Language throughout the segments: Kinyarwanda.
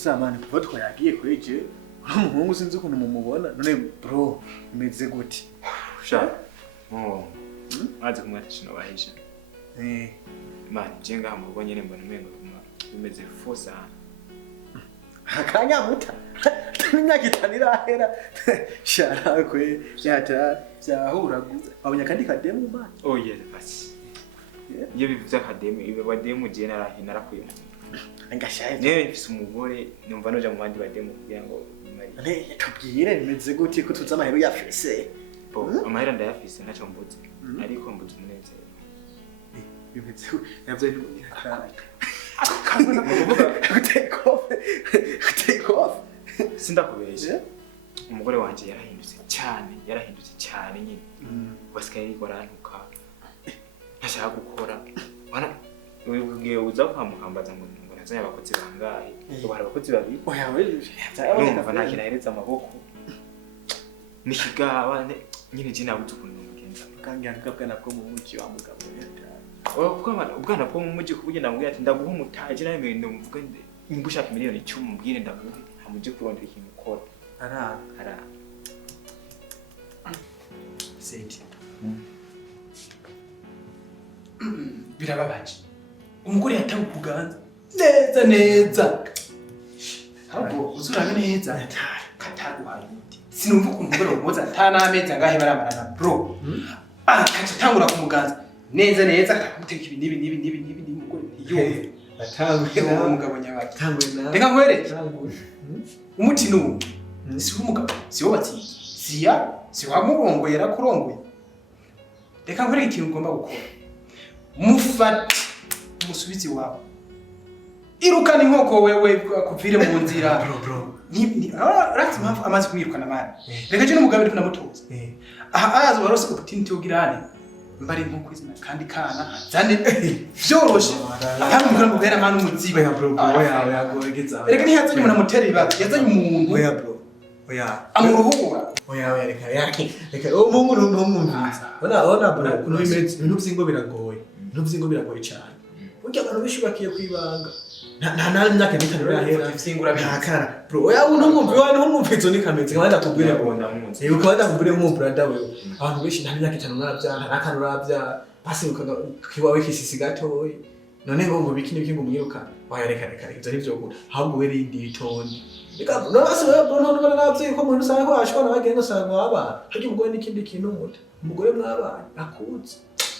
gusamana kuva twayagiye kweje umuhungu sinzi ukuntu mumubona none bro imeze gute sha azi kumwatisha no bahisha man jenga mugo nyene mbona mengo bimeze fosa akanya muta imyaka itanu irahera sharakwe byahuraguza abanya kandi kademu man oh yes basi iyo bivuze akademi ibe bademu je narakuye ngashaye ne mfise umugore numva noja mu bandi bademu kugira ngo ne tubwire bimeze gute ko tuza amahero yafise bo amahera ndayafise ntaco mbuze ariko mbuze umunezero bimeze navyo take off sindakubesha umugore wanje yarahindutse cyane nyine basigaye ariko arantuka ntashaka gukora wana wibugiye uza kwamukambaza ngo nazanye abakozi bangahe ngo hari abakozi babiri oya wewe numva nta kintu ahereza amaboko nikigaba nyine je nabuze ukuntu mugenza kangira bwana bwo mu muci wa mugabo ubwana bwo mu muji kubuge ndamubwira ati ndaguha umutaje nawe mbere ndumvuga nimba ushaka miliyoni 10 mbwire ndaguhe hamuje kurondera ikintu ukora ara senti birababaje umugore yatawe kuganza neza ahubwo uzurabe neza kataguhaye sinumva ko umugore umuza ntanameza ngahe baramarana bro akaca tangura kumuganza neza akamuteka ibi nibi umugore ntiyumve atangwe umugabo nyabaki tangwe na reka nkwereke umuti n'ubu si umugabo si wo bati si wamurongoye yarakurongoye reka nkwereke ikintu ugomba gukora mufate umusubizi wawe irukana inkoko wewe kuvire mu nzira bro rati mpamvu amaze kumwirukana mara reka je n'umugabo ndi kunamutoza aha azi warose opportunity ugirane mbari inkoko izina kandi kana zane vyoroshe aha mukora mubera manu umuzibe ya bro oya yagoregeza reka ntiyazanye umuntu amutera ibibazo yazanye umuntu oya bro oya amuruhura oya reka umuntu ntumumvise ona bro kuno imeze ibintu by'ingo biragoye cyane burya abantu bishubakiye kwibanga nta myaka mitanu yahera ifingura bihakara bro oya ntumumve izo ni kameze kandi atubwire ngo ndamunze ukabanda kubwire mu brother wewe abantu bishi nta myaka itanu nabyana nakanu rabya basi kiwawe kisisi gatoyi none ngo biki ngo mwiruka oya reka ibyo nivyo gura ahubwo we rindi itonde reka no basi wewe bro none nabyo ko umuntu usanga ko ashobora nabagenda usanga waba haje umugore n'ikindi kintu muta umugore mwabana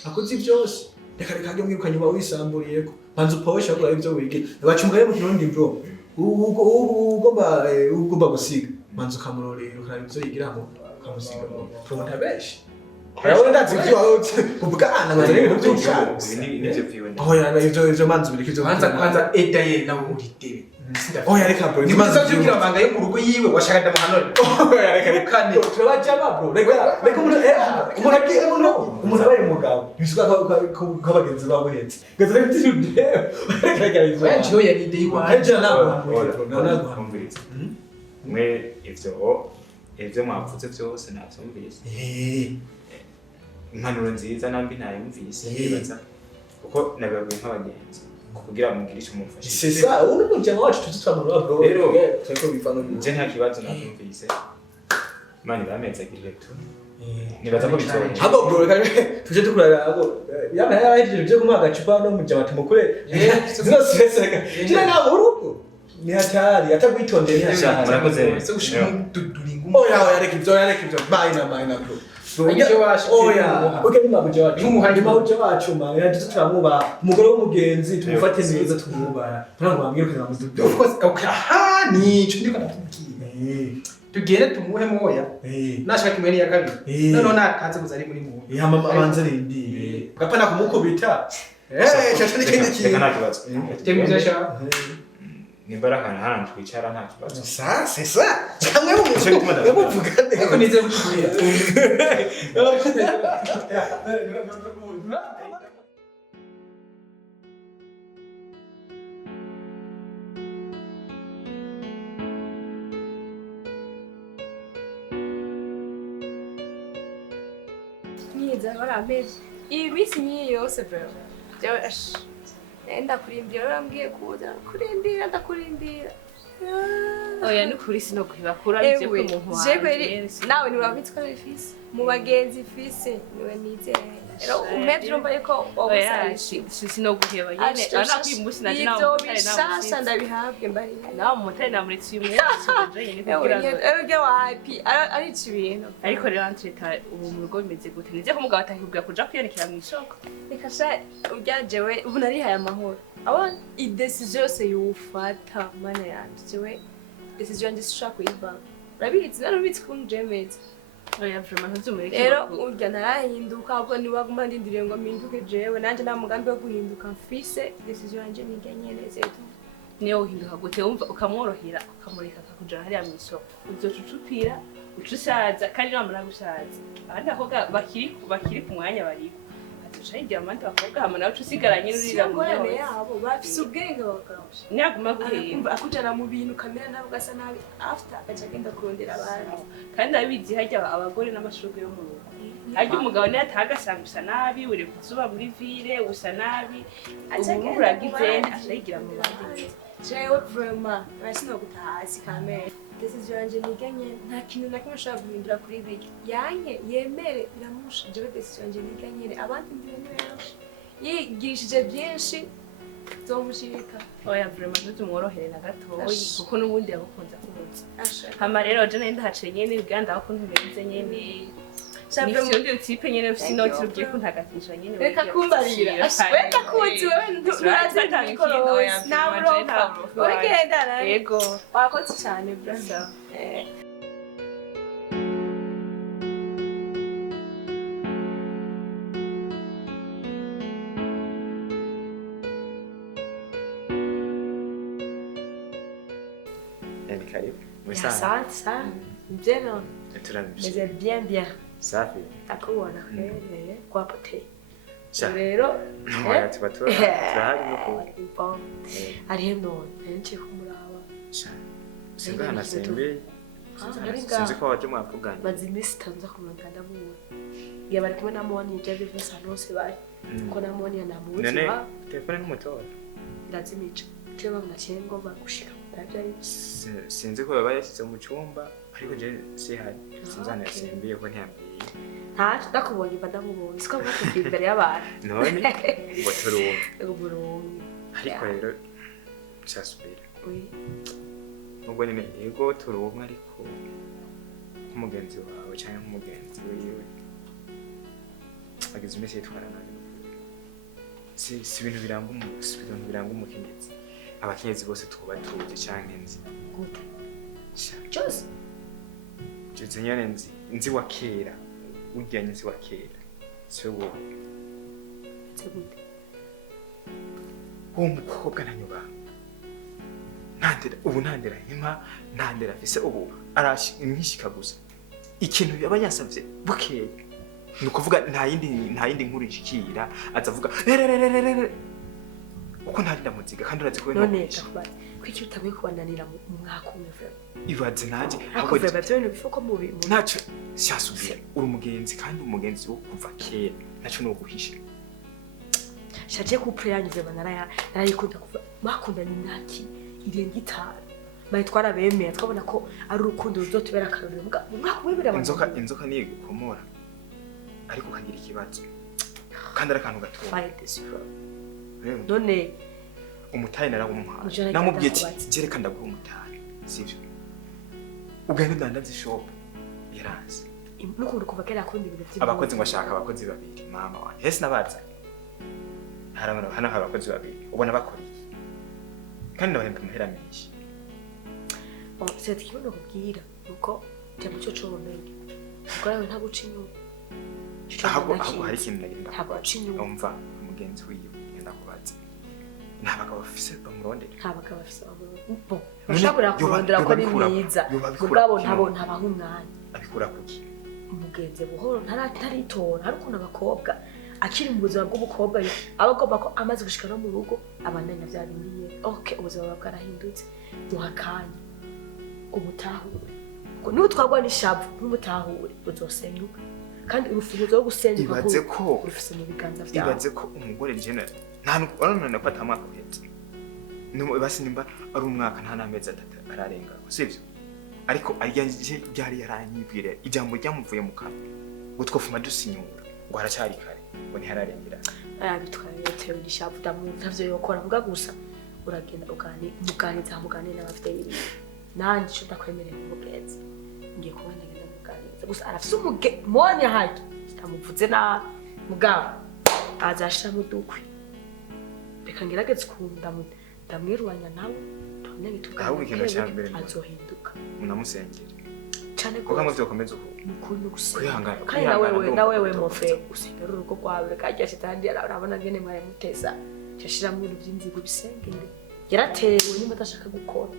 akuzi byose reka kage mwirukanye ba wisamburiyeko banza uposha ko ibyo wige bacumugare mu kirundi bro ugomba gusiga banza ukamurorera ukara ibyo yigiramo ukamusiga bro ntabeshi yawe ndazi ibyo ubwana ngo rero ibyo cyane nivyo vyiwe oya ibyo manzi biri kizo kwanza edaye nawe uri debe oya reka bro ni manzi byukira amanga yo mu rugo yiwe washaka ndamuhanore oya reka kane turabajama bro reka umuntu abaye umugabo bisuka ko bagenzi bawe hetse gaza reka tishudde reka izo wenje yari ide iwaje nabo mwe ivyo mwavuze byose navyumvise impanuro nziza nambi ntayumvise yibaza kuko nababwiye nk'abagenzi kugira mugire icyo mufashe sesa uno mujama wacu tuzitwamura bro rero tweko bivano nje nta kibazo navyumvise mani bameze gireto nibaza ko bitore habo bro reka tuje tukurara abo yaba yahejeje byo kumuha agacupa no mujama tumukure zino seseka kira nabo urugo ni hatari atagwitondera murakoze se ushimududuringa oya reka ibyo bayina bro oya okay nimba buje wacu n'umuhandi buje wacu ma yaje turamuba umugore w'umugenzi tumufate neza tumubara ntabwo bamwirukana mu dudu of course okay aha ni cyo ndiko natubwiye tugere tumuhe moya nashaka kimwe ya kabiri none nakaze kuzari muri mu abanze rindi gapana kumukubita cyane n'ikindi kintu nta kibazo temizesha nimbara kana hano twicara nta kibazo sesa cyangwa muvugane ariko nize kutukuria niza barameze iyi minsi nyiyi yose bro enda kurindira urambwiye kuza kurindira ndakurindira oya nukuri sinokubakura bivyo ko umuntu wawe jewe nawe niwabitswe n'ifisi mu bagenzi ifisi niwe nizeye rero umevye urumva yuko oya sinoguheba nyene ariko uyu munsi naje nawe ivyo bishasha ndabihabwe mbari nawe umutari namuretse uyu munsi nyene kugira ngo ewe wapi arica ibintu ariko rero antreta ubu mu rugo bimeze gute nizeye ko umugabo atakubwira kuja kwiyandikira mw'isoko reka sha urya jewe ubu narihaye amahoro abona idecision yose yufata mana yanje jewe decision yanje sishaka kuyiva urabizi narubitse ukuntu jemeze oya vraiment ntuzumureke rero urya narahinduka ahubwo niwaguma ndindiriye ngo mpinduke jewe nanje nta mugambi wo guhinduka mfise decision yanje nirya nyene zetu niyo uhinduka gute wumva ukamworohera ukamureka akakujana hariya mw'isoko uzocucupira ucusaza kandi namara gusaza abandi bakobwa bakiri ku mwanya bariko azoca yigira amandi bakobwa hama nawe usigaranye n'urira mu ngorane yabo bafise ubwenge bakawusha ntiyaguma guhera akujana mu bintu kamera nawe ugasa nabi after agaca agenda kurondera abandi kandi abizi harya abagore n'amashurwe yo mu rugo harya umugabo niyo ataha agasanga usa nabi uri kuzuba muri vile usa nabi ubu uragize aca yigira mu bandi jewe vraiment urasino gutaha hasi kamera decision yanje niganye nta kintu na kimwe ushobora guhindura kuri biki yanke yemere biramusha jewe decision yanje niganye abandi mbere ni benshi yigishije byinshi zomushirika oya vraiment ntuzumworohere na gatoyi kuko n'ubundi yagukunze akuzi hama rero je nari ndahaciye nyene uganda aho kuntu meze nyene nifise undi utipe nyene ufise inoti rugiye kuntagatisha nyene reka kumbarira wenda kuzi wewe nturazi nikorosi naburofa urigendana yego wakoze cyane brother karibu asante sana njeno turabishye meze bien safi akubona kweleye kwapoteye Sha. rero oya tuba turahari no ku arihe none nje kumuraba sinzi hana sembe ari sinzi ko waje mwavugana maze iminsi itanza kumuranga ndamubura igihe bari kumwe na moni ibyo bivuze ahantu hose bari ko na moni yanamuzi none telefone n'umutora ndazimica cyo bamunaciye ngo bagushika ndabyari sinzi ko baba yashyize mu cyumba ariko je sihari sinzi hana sembe ko ntiyambwiye ntaje ndakubonye mba ndamubonye siko bakubwira imbere y'abantu none ngo turumve umurongo ariko rero cyasubira oui ubwo nyine yego turumwe ariko nk'umugenzi wawe cyangwa nk'umugenzi wiwe agize iminsi yitwara nabi si ibintu biranga umukenyezi abakenyezi bose tuba tuzi cyangwa nzi gute cyose nzi nyine nzi wa kera ujyanye nzi wa kera si wowe gute uwo mukobwa nanyuba ntandera hima ntandera afise ubu arashi gusa ikintu yaba yasavye bukeye ni ukuvuga nta yindi nkuru nshikira azavuga uko ntari ndamuziga kandi urazi ko none ndakubaza kwiki utabuye kubananira mu mwaka umwe vero ibaze naje ahubwo vero byo bintu bifuko mu naco cyasubira uri umugenzi kandi umugenzi wo kuva kera naco no guhisha shaje ku preyanyuze narayikunda kuva makundana imyaki irenga itanu bayi twarabemeye twabona ko ari urukundo ruzotubera akarorero mu mwaka umwe bira inzoka niye gukomora ariko kagira ikibazo kandi ari akantu gato none umutayi narabumuhaye namubwiye ati jereka ndaguha umutayi sivyo ugenda udandaza ishop yaranze n'ukuntu kuva kera kundi ibintu by'ibintu abakozi ngo ashaka abakozi babiri mama wanjye hese nabaza hano hari abakozi babiri ubona bakora iki kandi ndabahembwa amahera menshi seti kibono kubwira nuko jya mu cyo comenye ubwo nawe nta guca inyuma ahubwo hari ikintu nagenda ntabwo uca inyuma umva umugenzi wiwe ngenda kubaza nta bagabo bafise bamurondera nta bagabo bafise bamurondera bashobora kurondera ko ari mwiza mugabo ntabaha umwanya abikura kuki umugenzi buhoro ntaritora hari ukuntu abakobwa akiri mu buzima bw'ubukobwa aba agomba ko amaze gushika no mu rugo abandanya vyabindiye okay ubuzima bwa bwarahindutse muhakanya ubutahure ko niba twagwa n'ishavu nk'umutahure uzosenyuka kandi urufunguzo rwo gusenyuka ibaze ko rufise mu biganza vyawe ibaze ko umugore jene nta urabona ko atamwaka uhetse basi nimba ari umwaka nta n'amezi 3 ararenga sivyo ariko aryanjye byari yaranyibwira ijambo ryamuvuye mu kanwa ngo twofuma dusinyura ngo haracyari kare ngo ntihararengera bitwaye tewe gishavuda mu ntavyo yokora vuga gusa uragenda muganiriza n'abavyeyi biwe nanje cyo ndakwemerera umugenzi ngiye kubana ngenda muganiriza gusa arafise umwanya hato sitamuvuze na mugabo azashira mu dukwi reka ngerageze ndamwirwanya nawe tubone bitugana azohinduka munamusengera cyane kuko muvyo komeza uko mukuru kwihangana kandi nawe mofe usengera urugo rwawe kajya shitandi arabona ngene mwaye muteza cyashira mu bintu by'inzigo bisengere yaratewe nyuma adashaka gukora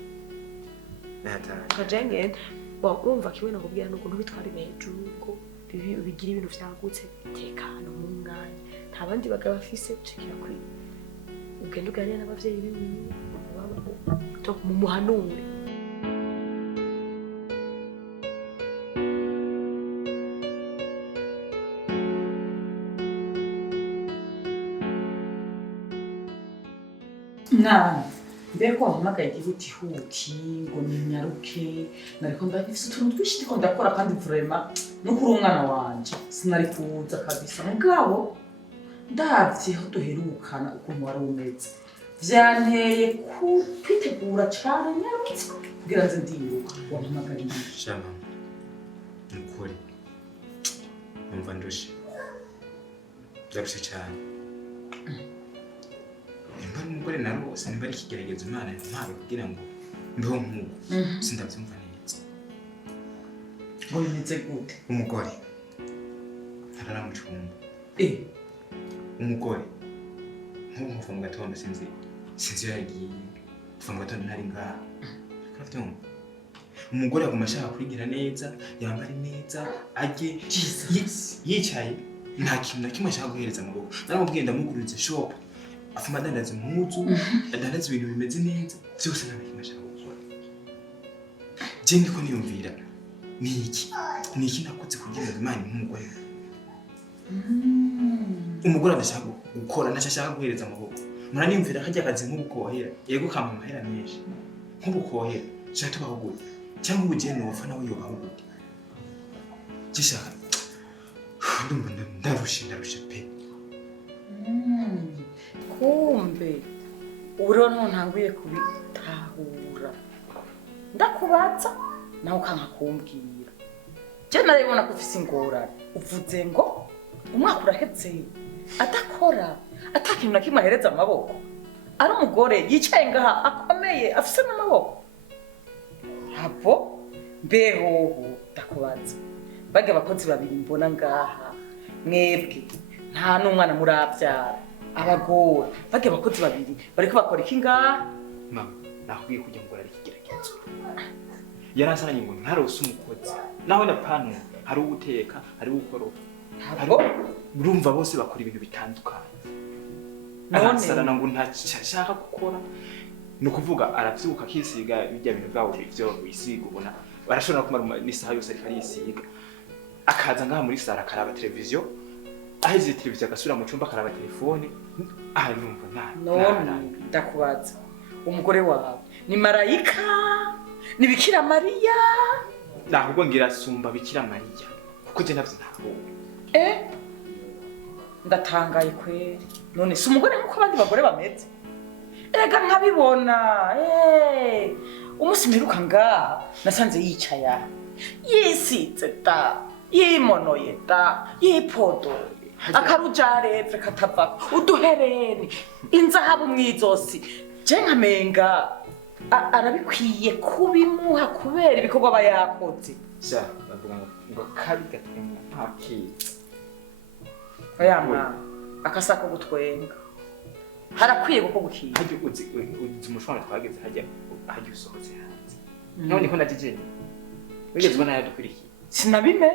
kajenge urumva kimwe nakubwira nuko ntubitware hejuru ko bigira ibintu vyagutse tekano mu mwanya nta bandi bagabo bafise cikira kuri ugenda uganira n'abavyeyi biwe to mu muhanure Naam, mbeko wahamagaye igihutihuti ngo ninyaruke nariko ndagifise utuntu twinshi ndiko ndakora kandi vraiment no kuri umwana wanje sinari kuza kabisa mugabo ndavye aho duherukana ukuntu wari umeze vyanteye kwitegura cane nyarutse kugira nze ndiruka wampamagariye shama nukuri numva ndushe byarushe cyane nimba umugore narose nimba ari ikigeragezo Imana yampaye kugira ngo mbeho nk'uko sindabyumva neza ngo bimeze gute umugore arara mu cyumba umugore nk'ubu kuva mu gatondo sinzi yagiye kuva mu gatondo ntari ngaha urabyumva umugore aguma ashaka kwigira neza yambare neza ajye yicaye nta kintu na kimwe ashaka guhereza amaboko naramubwiye ndamugurize shop afuma adandaza impuzu adandaza ibintu bimeze neza byose nta kintu ashaka gukora je ndiko niyumvira niki nakoze kugira ngo Imana nk'umugore umugore adashaka gukora ntashaka guhereza amaboko muraniyumvira hajya akazi nk'ubukohera yego kama amahera menshi nk'ubukohera cyangwa tubaho gute cyangwa ubugeni n'ubufa nawe yobaho gute gishaka ndumva ndarushe pe kumbe uro ntanguye kubitahura ndakubatsa nawe ukanka kumbwira je naribona ko ufise ingorane uvuze ngo umwaka urahetse adakora atakintu na kimwe ahereza amaboko ari umugore yicaye ngaha akomeye afise n'amaboko habo mbehoho ndakubatsa bage abakozi babiri mbona ngaha mwebwe nta n'umwana murabyara abagore bage abakozi babiri bariko bakora iki ngaha mama nakwiye kujya ngora ari kigeragezo yaransananye ngo ntarose umukozi naho na pano hari uguteka hari ukoropa habo urumva bose bakora ibintu bitandukanye none ngo ntashaka gukora nukuvuga aravyuka kisiga bijya bintu byawo bivyo wisiga ubona barashobora kumara n'isaha yose ariko arisiga akaza ngaha muri sala karaba televiziyo aheze televiziyo agasura mu cyumba karaba telefone numva none ndakubaza umugore wawe ni marayika ni Bikira Mariya nahubwo ngira sumba Bikira Mariya kuko je navyo ntabwo ndatangaye kweri none si umugore nkuko abandi bagore bameze ega nkabibona umunsi mperuka ngaha nasanze yicaye yisize da yimonoye da yipodoye akarujarepfe katava uduhereni inzahabu mwizosi je nkamenga arabikwiye kubimuha kubera ibikorwa aba yakoze sha bavuga ngo kabi gatwenga ntakiza oya mwana akasako gutwenga harakwiye guko gukiye hajye uzi umushwana twageze hajya usohotse hanze none ko najije wigeze ubona yadukurikiye sinabime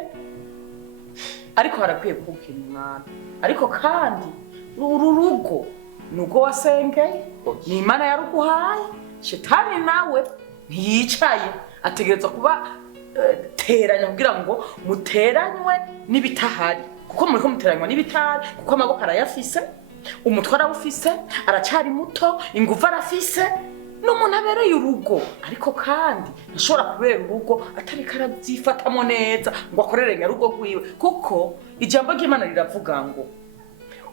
ariko harakwiye gukina umwana ariko kandi ururugo nugo wasengeye ni Imana yaruguhaye shetani nawe ntiyicaye ategerezwa kuba teranya kugira ngo muteranywe n'ibitahari kuko muri ko muteranywa n'ibitahari kuko amaboko arayafise umutwe arawufise aracari muto ingufu arafise n'umuntu abereye urugo ariko kandi ntashobora kubera urugo atariko aravyifatamo neza ngo akorere nyarugo rwiwe kuko ijambo ry'Imana riravuga ngo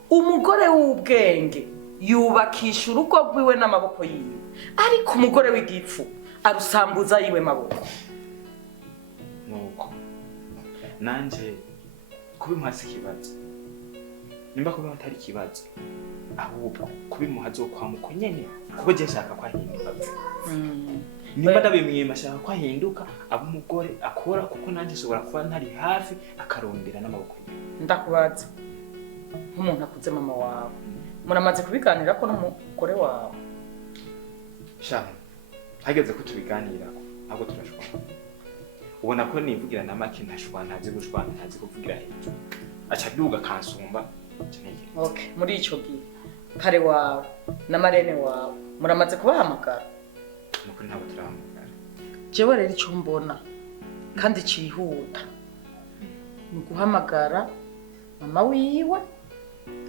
umugore w'ubwenge yubakisha urugo rwiwe n'amaboko yiwe ariko umugore w'igipfu arusambuza yiwe maboko. Nuko nanje kubimuhasi ikibazo nimba kubimuha atari ikibazo ahubwo kubimuha azokwamuko nyene kuko je nshaka ko ahinduka nimba ndabimwima ashaka ko ahinduka aba umugore akora kuko nanje nshobora kuba ntari hafi akarondera n'amaboko yiwe. Ndakubaza nk'umuntu akuze mama wawe muramaze kubiganira ko n'umugore wawe? Sha hageze ko tubiganirako ntabwo turashwana. Ubona ko nivugira na make ntashwana ntazi gushwana ntazi kuvugira hejuru aca duga kansumba kinege. Okay, muri ico gihe pare wawe na marene wawe muramaze kubahamagara? Nuko ntabwo turahamagara. Jewe rero ico mbona kandi cihuta ni guhamagara mama wiwe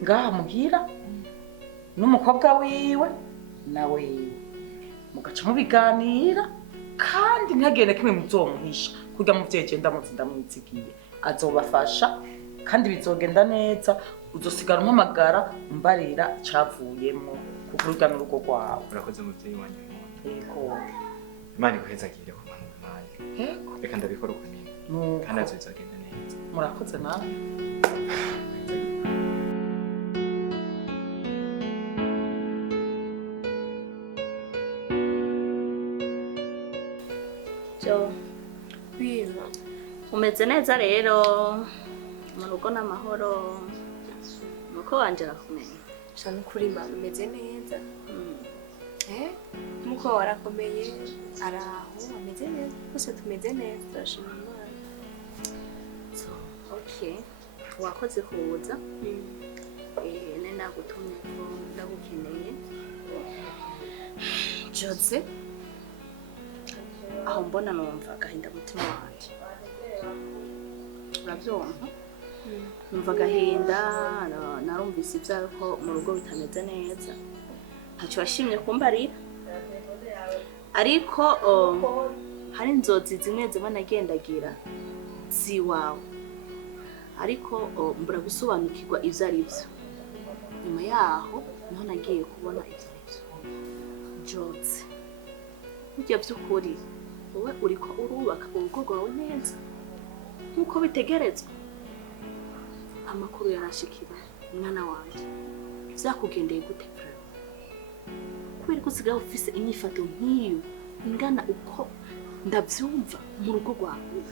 ngaha muhira n'umukobwa wiwe na wewe mugaca mubiganira kandi ntagende kimwe muzomuhisha kurya muvyeje ndamwizigiye azobafasha kandi bizogenda neza uzosigara umpamagara umbarira icavuyemo kuvuga n'urugo rwawe. Urakoze muvyeyi wanje. Yego Imana iguhezagire ku muntu mwaye. Yego Reka ndabikora uko nyine kandi azizagenda neza. murakoze nawe. Jo biza umeze neza rero mu rugo n'amahoro nuko wanje rakomeye cyane kuri mama umeze neza. Muko warakomeye araho ameze neza bose tumeze neza turashima Imana. so okay wakoze kuza ne nagutumye ko ndagukeneye Jose aho mbona numva agahinda mutima wanje uravyumva numva agahinda narumvise ivyako mu rugo bitameze neza ntacyo washimye kumbarira ariko hari inzozi zimwe zimwe nagendagira ziwawe ariko mbura gusobanukirwa ivyo ari vyo nyuma yaho niho nagiye kubona ivyo ari vyo. Jose burya vy'ukuri wowe uriko urubaka urugo rwawe neza nk'uko bitegerezwa. Amakuru yarashikira mwana wanje vyakugendeye gute frere kubera ko usigaye ufise inyifato nk'iyo ingana uko ndavyumva mu rugo rwawe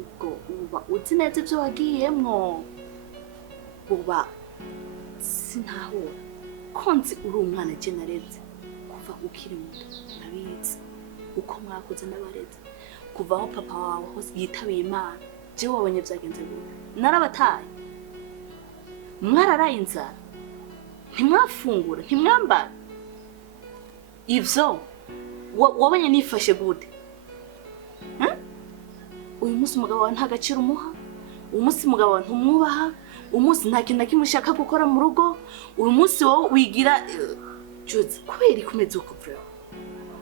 ubwo uba uzi neza ivyo wagiyemwo uba sinahura konzi uri umwana je nareze kuva ukiri muto nabizi uko mwakoze n'abareze kuva aho papa wawe hose yitabiye Imana je wabonye vyagenze gute narabataye mwararaye inzara ntimwafungura ntimwambara ivyo wabonye nifashe gute uyu munsi umugabo wawe nta gaciro umuha uyu munsi umugabo wawe ntumwubaha uyu munsi nta kintu na kimwe ushaka gukora mu rugo uyu munsi wowe wigira Jose kubera ikomeze uko vreo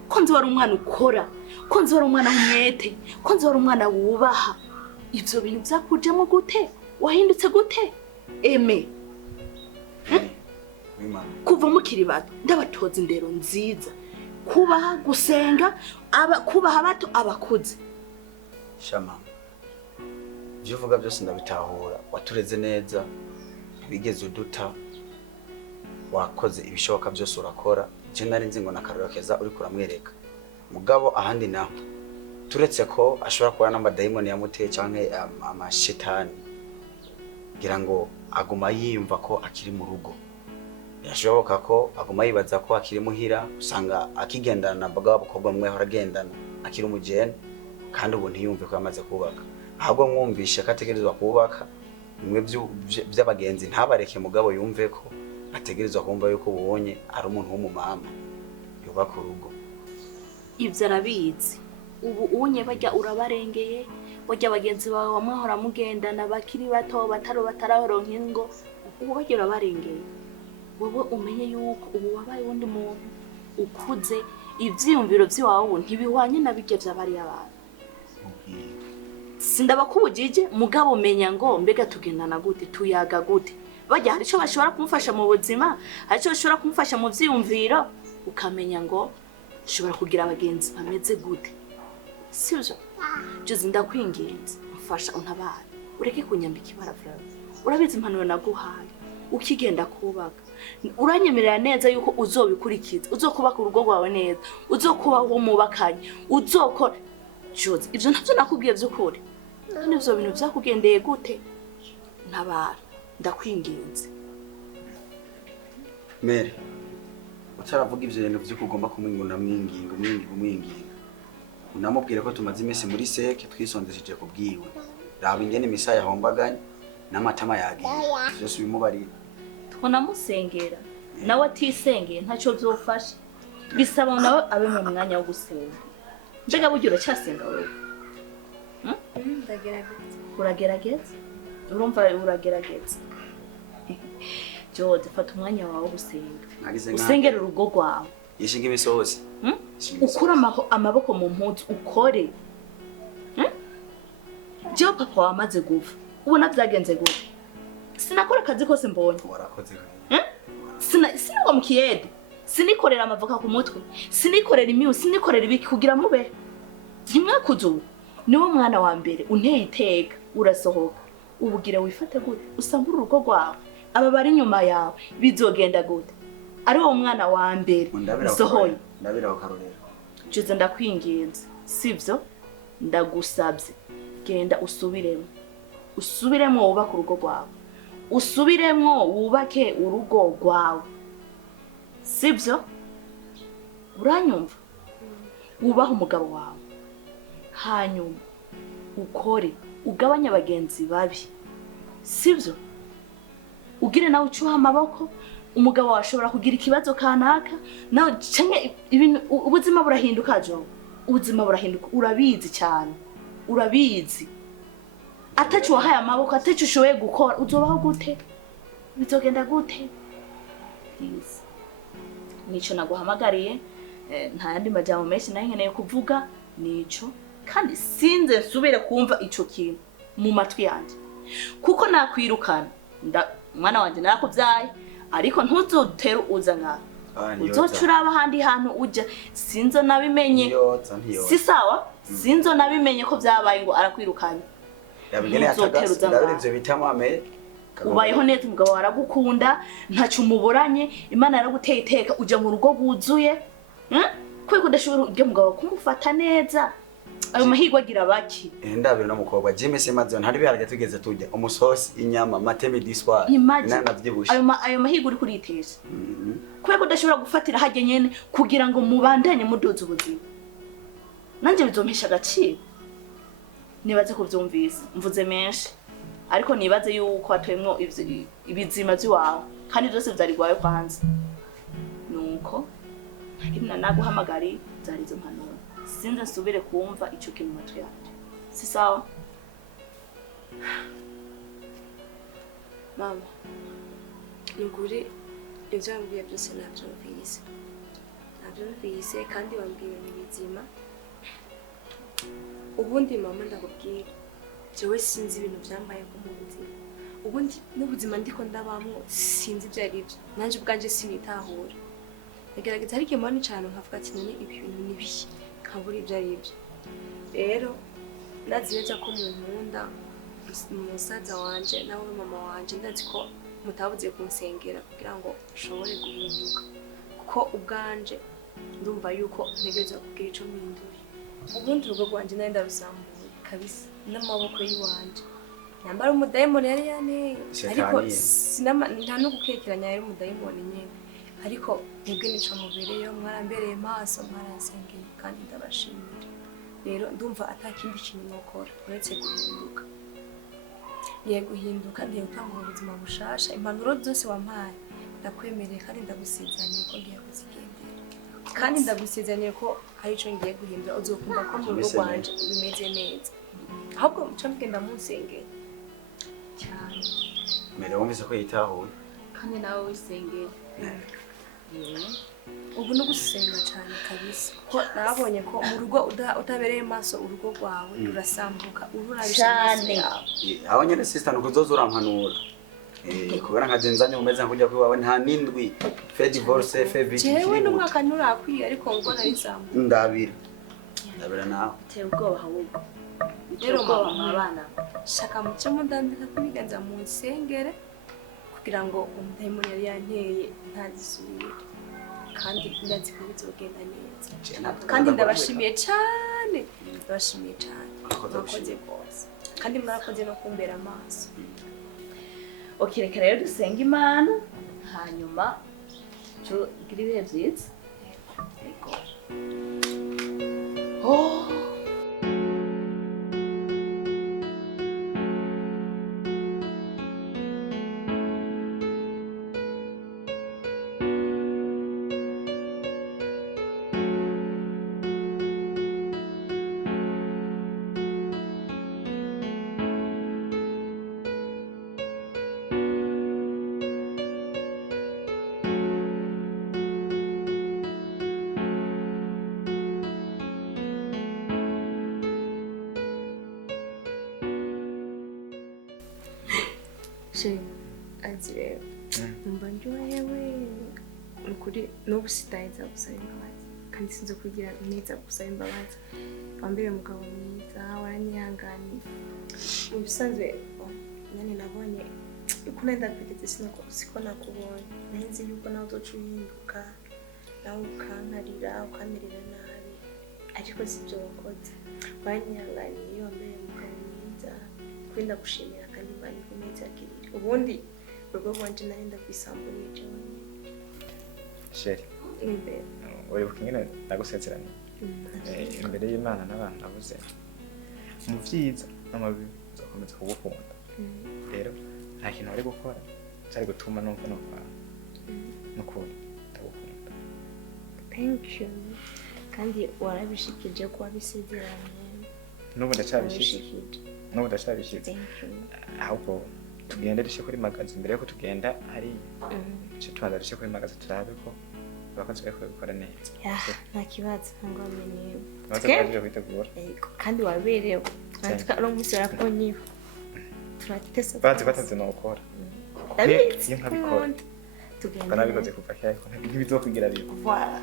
ko nzi wari umwana ukora ko nzi wari umwana w'umwete ko nzi wari umwana wubaha ivyo bintu vyakujemo gute wahindutse gute eme kuva mukiri bato ndabatoza indero nziza kubaha gusenga kubaha bato abakuze. Shama ivyo uvuga byose ndabitahura watureze neza bigeze uduta wakoze ibishoboka byose urakora je nari nzi ngo nakarura keza uri kuramwereka mugabo ahandi naho turetse ko ashobora kuba n'amadayimoni yamuteye canke amashitani ngira ngo aguma yimva ko akiri mu rugo birashoboka ko aguma yibaza ko akiri muhira usanga akigendana na abakobwa mwe horagendana akiri umujene kandi ubu ntiyumve ko yamaze kubaka ahubwo mwumvishe ko ategerezwa kubaka bimwe by'abagenzi ntabareke mugabo yumve ko ategerezwa kumva yuko ubonye ari umuntu w'umumama yubaka urugo. Ivyo arabizi ubu unye bajya urabarengeye bajya bagenzi bawe wamwahora mugendana bakiri bato batararonka ingo ubu bajya urabarengeye wowe umenye yuko ubu wabaye wundi muntu ukuze ivyiyumviro vyiwawe ntibihwanye na birya vy'abari abantu. Sindaba kubujije mugabo menya ngo mbega tugendana gute tuyaga gute. Bajya hari ico bashobora kumufasha mu buzima, hari ico bashobora kumufasha mu vyiyumviro ukamenya ngo ushobora kugira abagenzi bameze gute. Sivyo? Juzi ndakwinginze mfasha untabara. Ureke kunyambika ibaravura. Urabizi impanuro naguhaye. Ukigenda kubaka. Uranyemerera neza yuko uzobikurikiza. Uzokubaka urugo rwawe neza. Uzokubaho mubakanye. Uzokora Juzi ivyo ntavyo nakubwiye vy'ukuri. Nivyo bintu vyakugendeye gute? Ntabara. Ndakwinginze. Mere, utaravuga ivyo bintu vy'uko ugomba kumwinguna mwinginga. Unamubwira ko tumaze imisi muri seke twisondesheje kubwiwe. Raba ingene misaya hombaganye n'amatama yagiye. Vyose bimubarira. Tunamusengera. Nawe atisengeye ntaco vyofasha. Bisaba nawe abe mu mwanya wo gusenga. Mbega buryo uracyasenga wewe? Ndagerageza. Uragerageza? Urumva uragerageza. Jode fata umwanya wawe gusenga. Usengera urugo rwawe. Yishinga imisozi. Ukura amaboko mu mpuzu ukore. Jo papa wamaze gufa. Ubona vyagenze gute? Sinakora akazi kose mbonye. Warakoze. Sinagwa mu kiyede. Sinikorera amavoka ku mutwe. Sinikorera imiu, sinikorera ibiki kugira mube. Ntimwakuzu. Niwo mwana wa mbere unteye iteka urasohoka. Ubugira wifate gute? Usambura urugo rwawe. Aba bari nyuma yawe bizogenda gute? Ari wo mwana wa mbere usohoye. Ndabira ukarorera. Juze ndakwinginze. Sivyo? Ndagusabye. Genda usubiremo. Usubiremo wubaka urugo rwawe. Usubiremo wubake urugo rwawe. Sivyo? Uranyumva? Wubaha umugabo wawe. Hanyuma ukore ugabanya abagenzi babi. Sivyo? Ugire nawe ucuha amaboko, umugabo washobora kugira ikibazo kanaka, nawe canke ibintu ubuzima burahinduka jo. Ubuzima burahinduka urabizi cyane. Urabizi. Atacu wahaye amaboko, atacu ushoboye gukora, uzobaho gute? Bizogenda gute? Please. Nico naguhamagariye, nta yandi majambo menshi nayo nkeneye kuvuga, nico. Kandi sinze nsubire kumva ico kintu mu matwi yanje. Kuko nakwirukana, mwana wanje narakuvyaye, ariko ntuzotera uza nka. Uzocuraba handi hantu uja, sinzo nabimenye. Si sawa? Sinzo nabimenye ko vyabaye ngo arakwirukana. Yabigene atagaza, ndabirivyo bitamo ame. Ubayeho neza umugabo waragukunda, ntacu umuburanye, Imana yaraguteye iteka uja mu rugo guzuye. Kwego udashobora ujye mugabo kumufata neza. Ayo mahigwa agira baki. Ndabira no mukobwa Jimmy Semazo ntari biharage tugeze tujya umusosi inyama mateme diswa nanavyibusha. Ayo mahigwa uri kuritesha. Kwego udashobora gufatira hajye nyene kugira ngo mubandanye muduza ubuzima. Nanje bizompesha agaciro. Nibaze kuvyumvisa mvuze menshi. Ariko nibaze yuko atwemwo ibizima by'iwawe kandi byose byari gwawe kwanza. Nuko ntakina naguhamagari zarizo mpanuro. Sinze nsubire kumva ico kintu mu matwi yanje. Si sawa? Mama, nukuri ivyo wambwiye byose navyumvise kandi wambwiye n'ibizima. Ubundi mama ndakubwira jewe sinzi ibintu vyambaye ku mubuzima. Ubundi n'ubuzima ndiko ndabamwo sinzi ibyo ari byo. Nanje ubwanje sinitahura. Nagerageza ariko mbona cyane nkavuga ati none ibi bintu nibishi. Nkabura ibyo ari byo. Rero nazireza ko mu nkunda umusaza wanje nawe mama wanje ndazi ko mutabuze kunsengera kugira ngo ushobore guhinduka. Kuko ubwanje ndumva yuko ntegereza kugira ico mpindura. Ubundi urugo rwanje nari ndarusambuye kabisa n'amaboko yiwanje. Nyambara umudayimoni yari yaneye ariko nta no gukekeranya yari umudayimoni nyene. Ariko nibwe nico mubereyo mwarambereye maso mwarasengeye kandi ndabashimira. Rero ndumva atakindi kintu nokora uretse guhinduka. Ngiye guhinduka ngiye gutanga ubuzima bushasha. Impanuro zose wampaye ndakwemereye kandi ndagusezeraniye ko ngiye kuzigendera. Kandi ndagusezeraniye ko hari ico ngiye guhindura uzokumva ko mu rugo rwanje bimeze neza. Ahubwo muco mugenda munsengeye cyane. Mere wumvise ko yitahuye. Kandi nawe wisengeye. ubu no gusenga cyane kabisa ko nabonye ko mu rugo utabereye maso urugo rwawe rurasambuka ururabisha cyane aho nyene sister nukuzoza urampanura kubera nka zanyu umeze nkujya kwiwawe nta nindwi fe divorce fe victim jewe n'umwaka nturakwiye ariko ubwo nari sambuka ndabira nawe Teye ubwoba ahubwo. rero Mama abana. shaka muce mudandika kubigenza mu nsengere kugira ngo umudayimoni yari yanteye ntazisubire kandi ndazi ko bizogenda neza kandi ndabashimiye cyane murakoze rwose kandi murakoze no kumbera amaso. Okay, reka rero dusenga Imana hanyuma tugira ibihe byiza. Yego. Oh. Azi rero numva ndyohewe ukuri n'ubu sitahiza gusaba imbabazi kandi sinzi kugira neza gusaba imbabazi wambere mugabo mwiza waranyihanganiye mu bisanzwe nani nabonye uko nenda kwiteze siko nakubonye nzi yuko nawe uzoca uhinduka nawe ukankarira ukamerera nabi ariko sibyo wakoze waranyihanganiye wambere mugabo mwiza kwenda gushimira kandi mbani kumeza akirira ubundi urwo rwanje narenda kwisamburiye jewe sheri uribuka ingene nagusezeranye imbere y'Imana n'abantu navuze mu vyiza no mu bibi uzakomeza kugukunda rero nta kintu wari gukora cyari gutuma numva no kwa n'ukuri ndagukunda. Thank you kandi warabishikije ko wabisezeranye n'ubu ndacyabishyize ahubwo tugende dushe kuri magazi mbere yuko tugenda hari icyo tubanza dushe kuri magazi turabe ko abakozi bariko babikora neza. Nta kibazo ntangwamenye twaje kwitegura kandi waberewe natwe ari umunsi warakubonyeho turatese bazi batazi no gukora ndabizi iyo nkabikora tugenda nabikoze kuva kera ko ntibizokwigira bibi. Voilà.